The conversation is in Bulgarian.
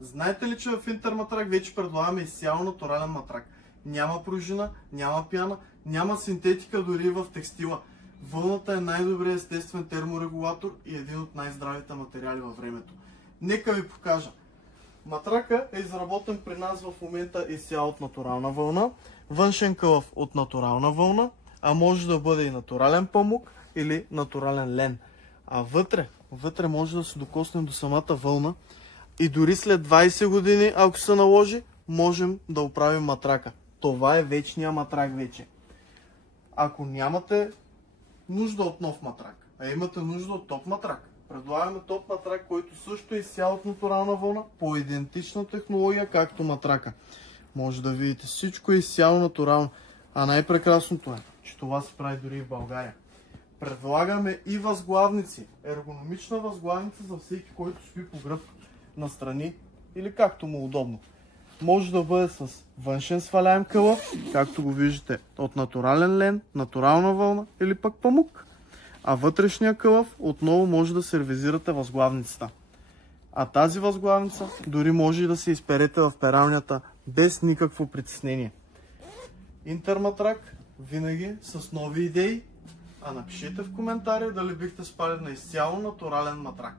Знаете ли, че в Интерматрак вече предлагаме изцяло натурален матрак? Няма пружина, няма пяна, няма синтетика дори в текстила. Вълната е най-добрият естествен терморегулатор и един от най-здравите материали във времето. Нека ви покажа. Матрака е изработен при нас в момента изцяло от натурална вълна, външен кълъв от натурална вълна, а може да бъде и натурален памук или натурален лен. А вътре може да се докоснем до самата вълна и дори след 20 години, ако се наложи, можем да оправим матрака. Това е вечния матрак вече. Ако нямате нужда от нов матрак, а имате нужда от топ матрак, предлагаме топ матрак, който също е изцяло от натурална вълна, по идентична технология, както матрака. Може да видите, всичко е изцяло натурално. А най-прекрасното е, че това се прави дори и в България. Предлагаме и възглавници. Ергономична възглавница за всеки, който спи по гръб настрани или както му удобно. Може да бъде с външен сваляем кълъв, както го виждате, от натурален лен, натурална вълна или пък памук. А вътрешния кълъв отново може да сервизирате възглавницата. А тази възглавница дори може и да се изперете в пералнята без никакво притеснение. Интерматрак винаги с нови идеи, а напишете в коментари дали бихте спали на изцяло натурален матрак.